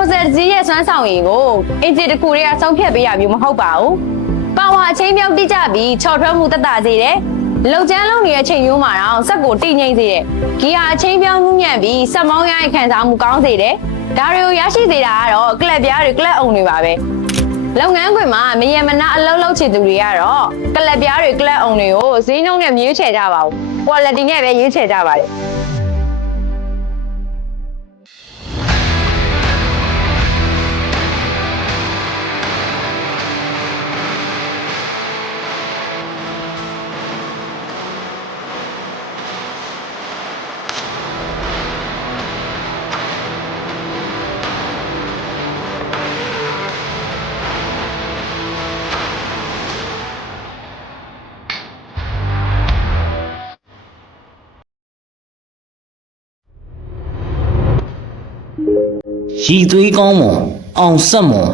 proposal ကြီးရဲ့စွမ်းဆောင်ရည်ကိုအင်ဂျင်တစ်ခုတည်းကဆုံးဖြတ်ပေးရမျိုးမဟုတ်ပါဘူးပါဝါအချိန်မြောက်တိကျပြီးချော်ထွန်းမှုတက်တာစေတယ်လုံချမ်းလုံးတွေရဲ့ချိန်မျိုးမှာတော့စက်ကိုတိငိမ့်စေတယ်ဂီယာအချိန်ပြောင်းမှုညံ့ပြီးစက်မောင်းရရဲ့ခံစားမှုကောင်းစေတယ်ဒါတွေကိုရရှိစေတာကတော့ကလပ်ပြားတွေကလပ်အုံတွေပါပဲလုပ်ငန်းခွင်မှာမယမနာအလုပ်လုပ်ချင်သူတွေကတော့ကလပ်ပြားတွေကလပ်အုံတွေကိုဈေးနှုန်းနဲ့မြှေးချယ်ကြပါဘူး quality နဲ့ပဲရွေးချယ်ကြပါတယ်ရည်သွေးကောင်းမွန်အောင်ဆက်မွန်